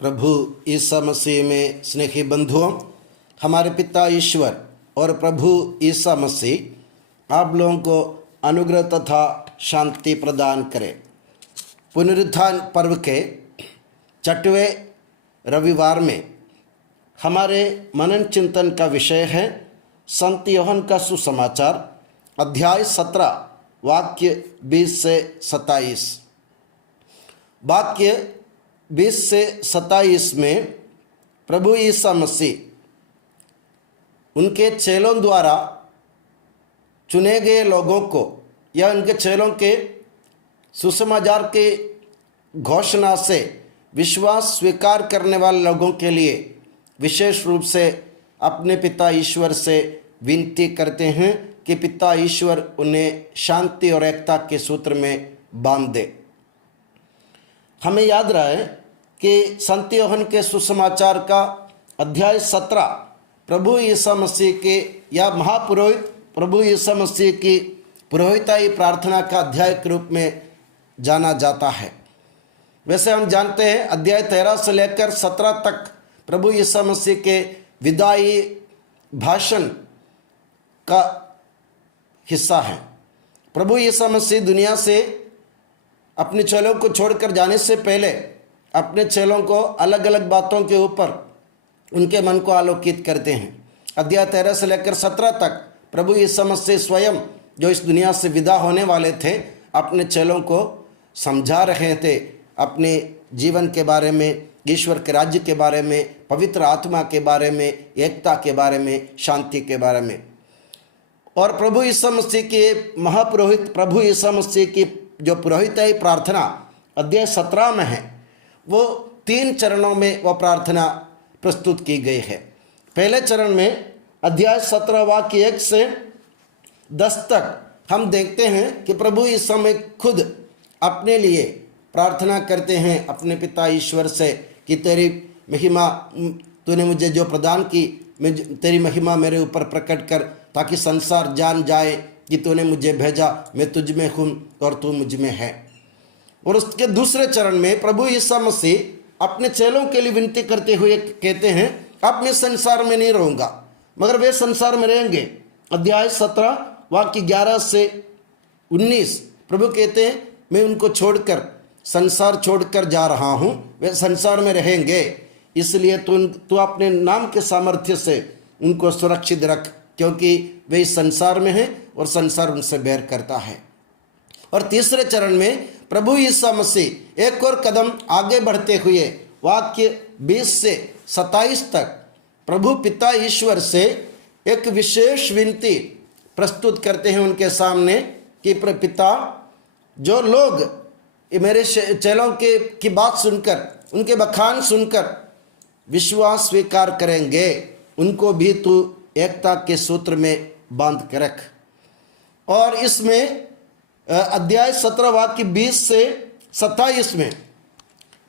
प्रभु ईसा मसीह में स्नेही बंधुओं, हमारे पिता ईश्वर और प्रभु ईसा मसीह आप लोगों को अनुग्रह तथा शांति प्रदान करें। पुनरुत्थान पर्व के 6वें रविवार में हमारे मनन चिंतन का विषय है संत यूहन्ना का सुसमाचार, अध्याय 17 वाक्य 20 से 27। वाक्य 20 से 27 में प्रभु ईसा मसीह उनके चेलों द्वारा चुने गए लोगों को या उनके चेलों के सुसमाचार के घोषणा से विश्वास स्वीकार करने वाले लोगों के लिए विशेष रूप से अपने पिता ईश्वर से विनती करते हैं कि पिता ईश्वर उन्हें शांति और एकता के सूत्र में बांध दे। हमें याद रहे कि संत यूहन्ना के सुसमाचार का अध्याय 17 प्रभु ईसा मसीह के या महापुरोहित प्रभु ईसा मसीह की पुरोहिताई प्रार्थना का अध्याय के रूप में जाना जाता है। वैसे हम जानते हैं अध्याय 13 से लेकर 17 तक प्रभु ईसा मसीह के विदाई भाषण का हिस्सा है। प्रभु ईसा मसीह दुनिया से अपने चेलों को छोड़कर जाने से पहले अपने चेलों को अलग अलग बातों के ऊपर उनके मन को आलोकित करते हैं। अध्याय 13 से लेकर 17 तक प्रभु ईसा मसीह स्वयं जो इस दुनिया से विदा होने वाले थे अपने चेलों को समझा रहे थे अपने जीवन के बारे में, ईश्वर के राज्य के बारे में, पवित्र आत्मा के बारे में, एकता के बारे में, शांति के बारे में। और प्रभु ईसा मसीह के महापुरोहित प्रभु ईसा मसीह की जो पुरोहिताई प्रार्थना अध्याय 17 में है वो 3 चरणों में वह प्रार्थना प्रस्तुत की गई है। पहले चरण में अध्याय 17 वाक्य 1 से 10 तक हम देखते हैं कि प्रभु ईसा में खुद अपने लिए प्रार्थना करते हैं अपने पिता ईश्वर से कि तेरी महिमा तूने मुझे जो प्रदान की, तेरी महिमा मेरे ऊपर प्रकट कर ताकि संसार जान जाए कि तूने मुझे भेजा, मैं तुझ में हूँ और तू मुझ में है। और उसके दूसरे चरण में प्रभु ईसा मसीह अपने चेलों के लिए विनती करते हुए कहते हैं अब मैं संसार में नहीं रहूँगा मगर वे संसार में रहेंगे। अध्याय 17 वाक्य 11 से 19 प्रभु कहते हैं मैं उनको छोड़कर संसार छोड़कर जा रहा हूँ, वे संसार में रहेंगे, इसलिए तू अपने नाम के सामर्थ्य से उनको सुरक्षित रख क्योंकि वे इस संसार में हैं और संसार उनसे बैर करता है। और तीसरे चरण में प्रभु ईसा मसीह एक और कदम आगे बढ़ते हुए वाक्य 20 से 27 तक प्रभु पिता ईश्वर से एक विशेष विनती प्रस्तुत करते हैं उनके सामने कि पिता जो लोग मेरे चेलों की बात सुनकर उनके बखान सुनकर विश्वास स्वीकार करेंगे उनको भी तू एकता के सूत्र में बांध के रख। और इसमें अध्याय 17 वाक्य 20 से 27 में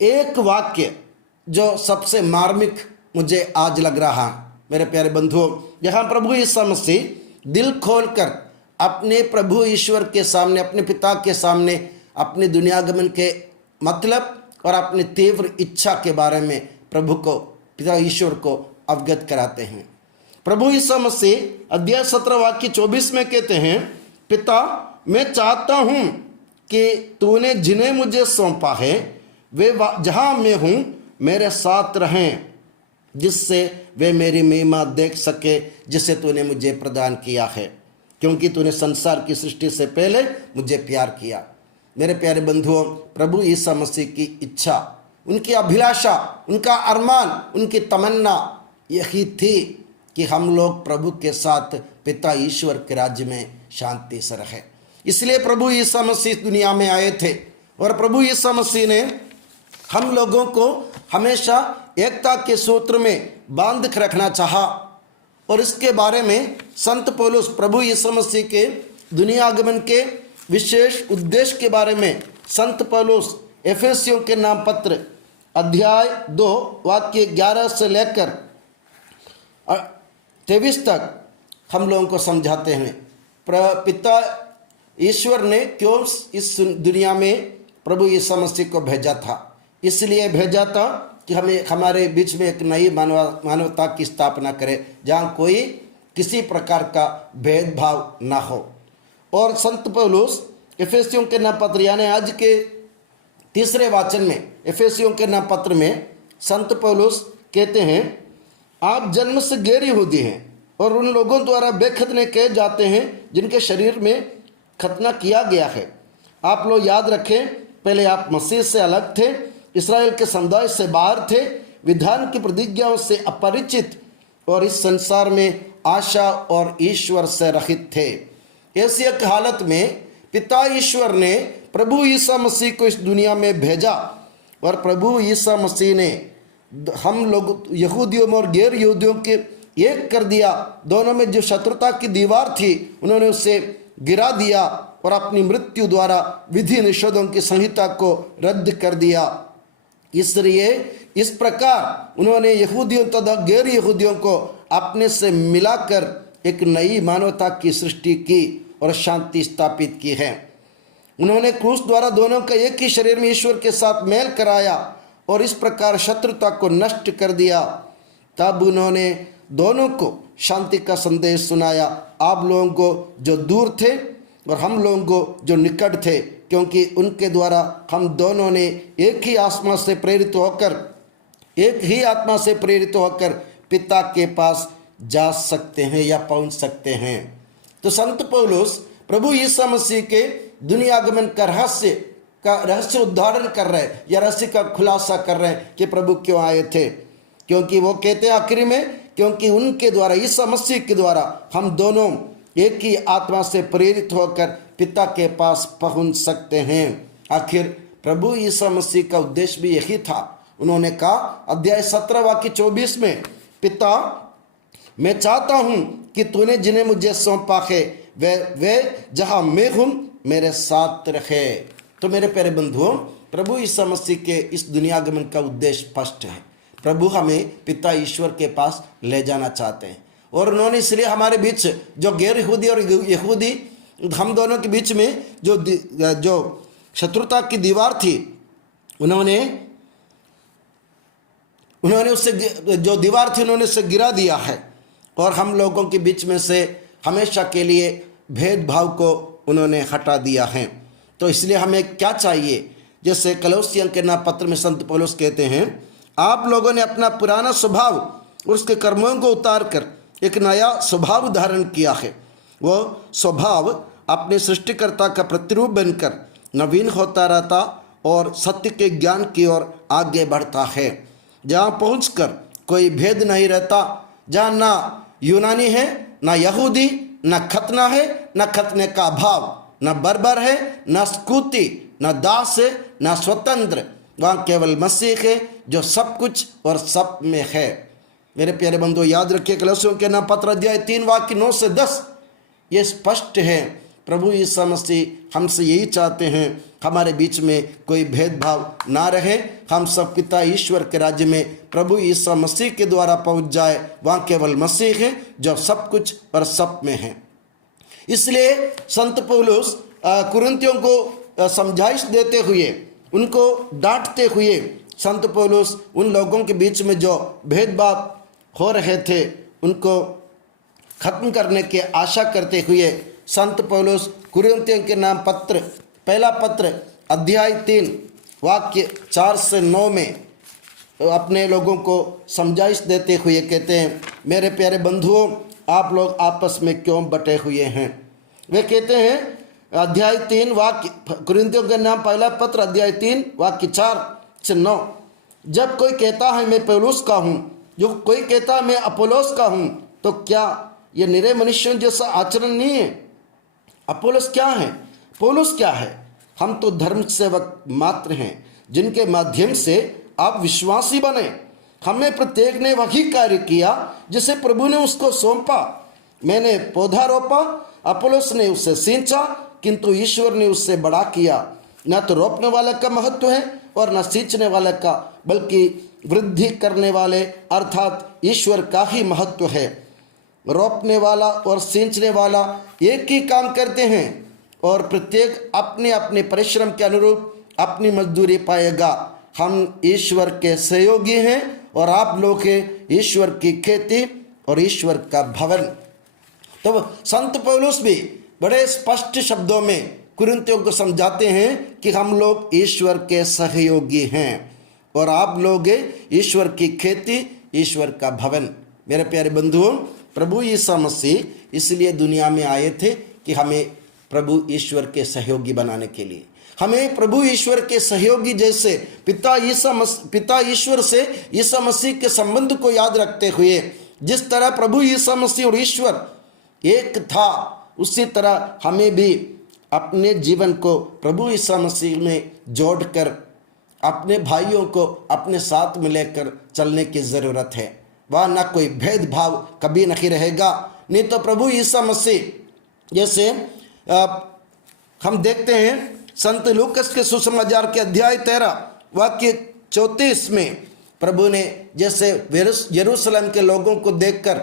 एक वाक्य जो सबसे मार्मिक मुझे आज लग रहा मेरे प्यारे बंधुओं, यहाँ प्रभु ईसा मसीह दिल खोलकर अपने प्रभु ईश्वर के सामने, अपने पिता के सामने अपने दुनियागमन के मतलब और अपनी तीव्र इच्छा के बारे में प्रभु को, पिता ईश्वर को अवगत कराते हैं। प्रभु ईसा मसीह अध्याय 17 वाक्य 24 में कहते हैं पिता मैं चाहता हूँ कि तूने जिन्हें मुझे सौंपा है वे जहाँ मैं हूँ मेरे साथ रहें जिससे वे मेरी महिमा देख सके जिसे तूने मुझे प्रदान किया है क्योंकि तूने संसार की सृष्टि से पहले मुझे प्यार किया। मेरे प्यारे बंधुओं, प्रभु ईसा मसीह की इच्छा, उनकी अभिलाषा, उनका अरमान, उनकी तमन्ना यही थी कि हम लोग प्रभु के साथ पिता ईश्वर के राज्य में शांति से रहे। इसलिए प्रभु ईसा मसीह दुनिया में आए थे और प्रभु ईसा मसीह ने हम लोगों को हमेशा एकता के सूत्र में बांध कर रखना चाहा। और इसके बारे में संत पौलुस प्रभु यीशु मसीह के दुनिया आगमन के विशेष उद्देश्य के बारे में संत पौलुस एफेसियों के नाम पत्र अध्याय 2 वाक्य 11 से लेकर 23 तक हम लोगों को समझाते हैं पिता ईश्वर ने क्यों इस दुनिया में प्रभु यीशु मसीह को भेजा था। इसलिए भेजा था कि हमें हमारे बीच में एक नई मानवता की स्थापना करे, जहाँ कोई किसी प्रकार का भेदभाव ना हो। और संत पौलुस एफेसियों के नाम पत्र यानी आज के तीसरे वाचन में एफेसियों के नाम पत्र में संत पौलुस कहते हैं, आप जन्म से गैर यहूदी हैं और उन लोगों द्वारा बेखतने कहे जाते हैं जिनके शरीर में खतना किया गया है। आप लोग याद रखें, पहले आप मसीह से अलग थे, इस्राएल के समुदाय से बाहर थे, विधान की प्रतिज्ञाओं से अपरिचित और इस संसार में आशा और ईश्वर से रहित थे। ऐसी एक हालत में पिता ईश्वर ने प्रभु ईसा मसीह को इस दुनिया में भेजा और प्रभु ईसा मसीह ने हम लोग यहूदियों और गैर यहूदियों के एक कर दिया। दोनों में जो शत्रुता की दीवार थी उन्होंने उसे गिरा दिया और अपनी मृत्यु द्वारा विधि निषेधों की संहिता को रद्द कर दिया। इसलिए इस प्रकार उन्होंने यहूदियों तथा गैर यहूदियों को अपने से मिलाकर एक नई मानवता की सृष्टि की और शांति स्थापित की है। उन्होंने क्रूस द्वारा दोनों का एक ही शरीर में ईश्वर के साथ मेल कराया और इस प्रकार शत्रुता को नष्ट कर दिया। तब उन्होंने दोनों को शांति का संदेश सुनाया, आप लोगों को जो दूर थे और हम लोगों को जो निकट थे, क्योंकि उनके द्वारा हम दोनों ने एक ही आत्मा से प्रेरित होकर पिता के पास जा सकते हैं या पहुंच सकते हैं। तो संत पौलुस प्रभु यीशु मसीह के दुनिया आगमन का रहस्य उद्धारण कर रहे हैं या रहस्य का खुलासा कर रहे हैं कि प्रभु क्यों आए थे। क्योंकि वो कहते हैं आखिरी में, क्योंकि उनके द्वारा यीशु मसीह के द्वारा हम दोनों एक ही आत्मा से प्रेरित होकर पिता के पास पहुंच सकते हैं। आखिर प्रभु यीशु मसीह का उद्देश्य भी यही था। उन्होंने कहा अध्याय 17 वाक्य 24 में, पिता मैं चाहता हूं कि तूने जिन्हें मुझे सौंपा है वे जहां मैं हूं मेरे साथ रहे। तो मेरे प्यारे बंधुओं, प्रभु यीशु मसीह के इस दुनिया आगमन का उद्देश्य स्पष्ट है। प्रभु हमें पिता ईश्वर के पास ले जाना चाहते हैं और उन्होंने इसलिए हमारे बीच जो गैर यहूदी और यहूदी हम दोनों के बीच में जो शत्रुता की दीवार थी, उन्होंने उससे जो दीवार थी उन्होंने उसे गिरा दिया है और हम लोगों के बीच में से हमेशा के लिए भेदभाव को उन्होंने हटा दिया है। तो इसलिए हमें क्या चाहिए, जैसे कलोसियों के नाम पत्र में संत पौलुस कहते हैं, आप लोगों ने अपना पुराना स्वभाव और उसके कर्मों को उतार कर एक नया स्वभाव धारण किया है। वो स्वभाव अपने सृष्टिकर्ता का प्रतिरूप बनकर नवीन होता रहता और सत्य के ज्ञान की ओर आगे बढ़ता है, जहाँ पहुंचकर कोई भेद नहीं रहता, जहाँ ना यूनानी है, ना यहूदी, ना खतना है, ना खतने का अभाव, ना बर्बर है, ना स्कूती, ना दास है, ना स्वतंत्र, वहाँ केवल मसीह है जो सब कुछ और सब में है। मेरे प्यारे बंधुओं, याद रखिए कलोसियों के नाम पत्र अध्याय 3 वाक्य 9 से 10 ये स्पष्ट है। प्रभु यीशु मसीह हमसे यही चाहते हैं, हमारे बीच में कोई भेदभाव ना रहे, हम सब पिता ईश्वर के राज्य में प्रभु यीशु मसीह के द्वारा पहुंच जाए। वहाँ केवल मसीह है जो सब कुछ और सब में है। इसलिए संत पौलुस कुरिन्थियों को समझाइश देते हुए, उनको डांटते हुए, संत पौलुस उन लोगों के बीच में जो भेदभाव हो रहे थे उनको खत्म करने की आशा करते हुए संत पौलुस कुरिन्थियों के नाम पत्र पहला पत्र अध्याय 3 वाक्य 4 से 9 में अपने लोगों को समझाइश देते हुए कहते हैं, मेरे प्यारे बंधुओं, आप लोग आपस में क्यों बटे हुए हैं। वे कहते हैं अध्याय 3 वाक्य कुरिन्थियों के नाम पहला पत्र अध्याय 3 वाक्य 4 से 9, जब कोई कहता है मैं पौलुस का हूँ, जो कोई कहता है मैं अपोलोस का हूँ, तो क्या ये निरे मनुष्यों जैसा आचरण नहीं है। अपोलोस क्या है, पौलुस क्या है? हम तो धर्म सेवक मात्र हैं जिनके माध्यम से आप विश्वासी बने। हमें प्रत्येक ने वही कार्य किया जिसे प्रभु ने उसको सौंपा। मैंने पौधा रोपा, अपोलोस ने उसे सींचा, किंतु ईश्वर ने उससे बड़ा किया। न तो रोपने वाले का महत्व है और न सींचने वाले का, बल्कि वृद्धि करने वाले अर्थात ईश्वर का ही महत्व है। रोपने वाला और सींचने वाला एक ही काम करते हैं और प्रत्येक अपने अपने परिश्रम के अनुरूप अपनी मजदूरी पाएगा। हम ईश्वर के सहयोगी हैं और आप लोग हैं ईश्वर की खेती और ईश्वर का भवन। तो संत पौलुस भी बड़े स्पष्ट शब्दों में कुरिन्थियों को समझाते हैं कि हम लोग ईश्वर के सहयोगी हैं और आप लोग ईश्वर की खेती, ईश्वर का भवन। मेरे प्यारे बंधुओं, प्रभु यीशु मसीह इसलिए दुनिया में आए थे कि हमें प्रभु ईश्वर के सहयोगी बनाने के लिए, हमें प्रभु ईश्वर के सहयोगी जैसे पिता ईश्वर से यीशु मसीह के संबंध को याद रखते हुए जिस तरह प्रभु यीशु मसीह और ईश्वर एक था, उसी तरह हमें भी अपने जीवन को प्रभु यीशु मसीह में जोड़कर अपने भाइयों को अपने साथ में लेकर चलने की ज़रूरत है। वह ना कोई भेदभाव कभी नहीं रहेगा। नहीं तो प्रभु यीशु मसीह जैसे हम देखते हैं संत लूकस के सुसमाचार के अध्याय 13 वाक्य 34 में प्रभु ने जैसे यरूशलेम के लोगों को देखकर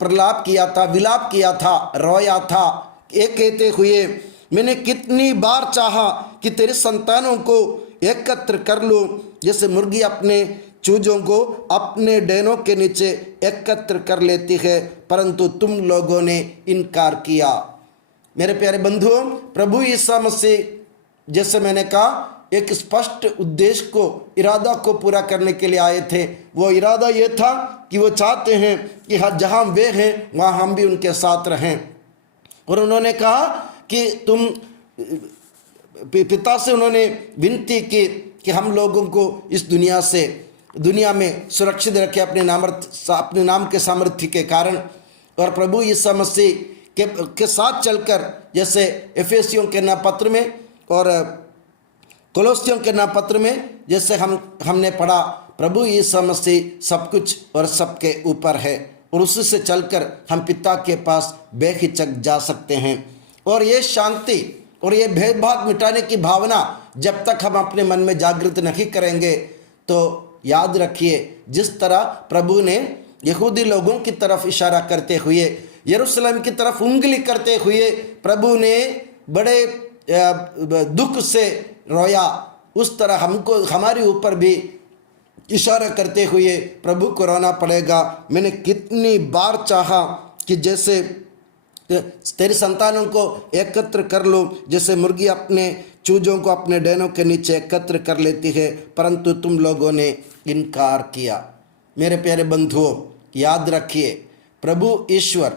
प्रलाप किया था, विलाप किया था, रोया था, एक कहते हुए मैंने कितनी बार चाहा कि तेरे संतानों को एकत्र कर लूं, जैसे मुर्गी अपने चूजों को अपने डेनों के नीचे एकत्र कर लेती है, परंतु तुम लोगों ने इनकार किया। मेरे प्यारे बंधुओं, प्रभु यीशु मसीह जैसे मैंने कहा एक स्पष्ट उद्देश्य को, इरादा को पूरा करने के लिए आए थे। वो इरादा ये था कि वो चाहते हैं कि जहाँ वे हैं वहाँ हम भी उनके साथ रहें। और उन्होंने कहा कि तुम पिता से उन्होंने विनती की कि हम लोगों को इस दुनिया में सुरक्षित रखे अपने नाम के सामर्थ्य के कारण। और प्रभु यीशु मसीह के साथ चलकर जैसे एफेसियों के नाम पत्र में और कोलोसियों के नाम पत्र में जैसे हमने पढ़ा, प्रभु यीशु मसीह सब कुछ और सबके ऊपर है और उसी से चलकर हम पिता के पास बेहिचक जा सकते हैं। और ये शांति और ये भेदभाव मिटाने की भावना जब तक हम अपने मन में जागृत नहीं करेंगे, तो याद रखिए जिस तरह प्रभु ने यहूदी लोगों की तरफ इशारा करते हुए, यरूशलेम की तरफ उंगली करते हुए प्रभु ने बड़े दुख से रोया, उस तरह हमको हमारे ऊपर भी इशारा करते हुए प्रभु को रोना पड़ेगा। मैंने कितनी बार चाहा कि जैसे तेरे संतानों को एकत्र कर लो, जैसे मुर्गी अपने चूजों को अपने डेनों के नीचे एकत्र कर लेती है, परंतु तुम लोगों ने इनकार किया। मेरे प्यारे बंधुओं, याद रखिए प्रभु ईश्वर,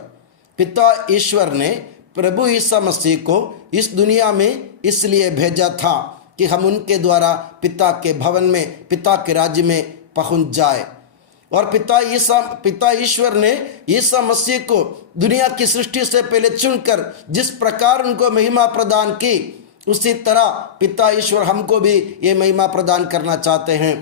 पिता ईश्वर ने प्रभु यीशु मसीह को इस दुनिया में इसलिए भेजा था कि हम उनके द्वारा पिता के भवन में, पिता के राज्य में पहुंच जाए। और पिता ईश्वर ने यीशु मसीह को दुनिया की सृष्टि से पहले चुनकर जिस प्रकार उनको महिमा प्रदान की, उसी तरह पिता ईश्वर हमको भी ये महिमा प्रदान करना चाहते हैं।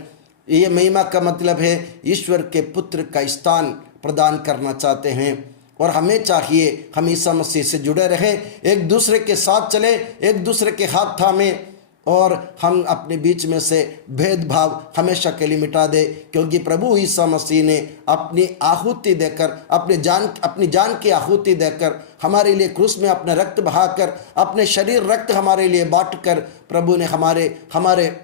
ये महिमा का मतलब है ईश्वर के पुत्र का स्थान प्रदान करना चाहते हैं। और हमें चाहिए हम यीशु मसीह से जुड़े रहें, एक दूसरे के साथ चले, एक दूसरे के हाथ थामें और हम अपने बीच में से भेदभाव हमेशा के लिए मिटा दे, क्योंकि प्रभु यीशु मसीह ने अपनी आहुति देकर, अपनी जान की आहुति देकर हमारे लिए क्रूस में अपना रक्त बहाकर, अपने शरीर रक्त हमारे लिए बांटकर प्रभु ने हमारे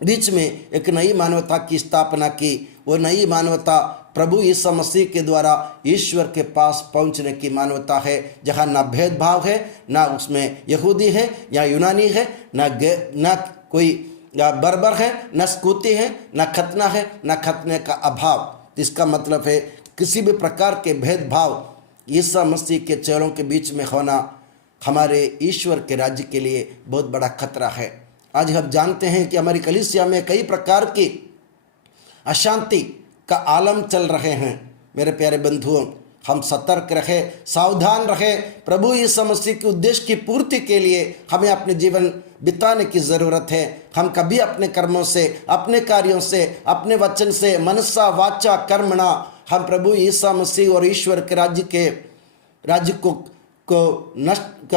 बीच में एक नई मानवता की स्थापना की। वो नई मानवता प्रभु यीशु मसीह के द्वारा ईश्वर के पास पहुंचने की मानवता है, जहाँ ना भेदभाव है, ना उसमें यहूदी है या यूनानी है, ना कोई बर्बर है, ना स्कूती है, ना खतना है, ना खतने का अभाव। इसका मतलब है किसी भी प्रकार के भेदभाव यीशु मसीह के चेलों के बीच में होना हमारे ईश्वर के राज्य के लिए बहुत बड़ा खतरा है। आज हम जानते हैं कि हमारी कलीसिया में कई प्रकार की अशांति का आलम चल रहे हैं। मेरे प्यारे बंधुओं, हम सतर्क रहे, सावधान रहे। प्रभु यीशु मसीह के उद्देश्य की पूर्ति के लिए हमें अपने जीवन बिताने की ज़रूरत है। हम कभी अपने कर्मों से, अपने कार्यों से, अपने वचन से, मनसा वाचा कर्मणा हम प्रभु यीशु मसीह और ईश्वर के राज्य को नष्ट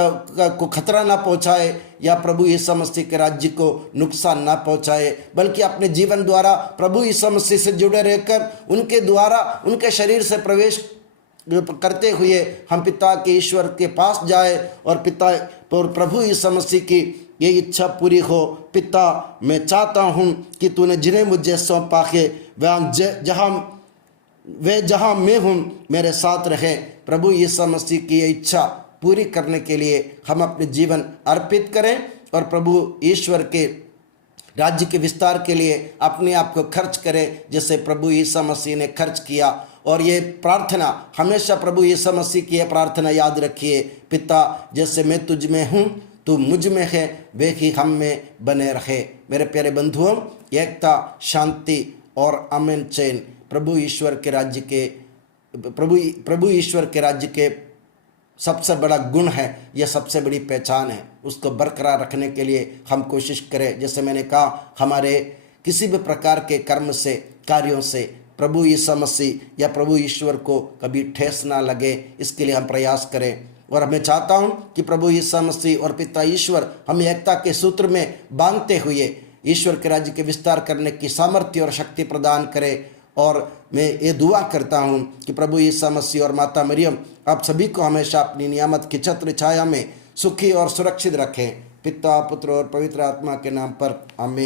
को खतरा ना पहुँचाए या प्रभु यीशु मसीह के राज्य को नुकसान ना पहुँचाए, बल्कि अपने जीवन द्वारा प्रभु यीशु मसीह से जुड़े रहकर उनके द्वारा उनके शरीर से प्रवेश करते हुए हम पिता के ईश्वर के पास जाए और प्रभु यीशु मसीह की ये इच्छा पूरी हो। पिता, मैं चाहता हूँ कि तूने जिन्हें मुझे सौंपा है वे जहाँ मैं हूँ मेरे साथ रहे। प्रभु यीशु मसीह की ये इच्छा पूरी करने के लिए हम अपने जीवन अर्पित करें और प्रभु ईश्वर के राज्य के विस्तार के लिए अपने आप को खर्च करें, जैसे प्रभु यीशु मसीह ने खर्च किया। और ये प्रार्थना हमेशा प्रभु यीशु मसीह की यह प्रार्थना याद रखिए, पिता, जैसे मैं तुझ में हूँ तू मुझ में है, वे ही हम में बने रहे। मेरे प्यारे बंधुओं, एकता, शांति और अमन चैन प्रभु ईश्वर के राज्य के सबसे बड़ा गुण है, यह सबसे बड़ी पहचान है। उसको बरकरार रखने के लिए हम कोशिश करें। जैसे मैंने कहा, हमारे किसी भी प्रकार के कर्म से, कार्यों से प्रभु यीशु मसीह या प्रभु ईश्वर को कभी ठेस ना लगे, इसके लिए हम प्रयास करें। और मैं चाहता हूं कि प्रभु यीशु मसीह और पिता ईश्वर हमें एकता के सूत्र में बांधते हुए ईश्वर के राज्य के विस्तार करने की सामर्थ्य और शक्ति प्रदान करे। और मैं ये दुआ करता हूँ कि प्रभु यीशु मसीह और माता मरियम आप सभी को हमेशा अपनी नियामत की छत्र छाया में सुखी और सुरक्षित रखें। पिता, पुत्र और पवित्र आत्मा के नाम पर आमीन।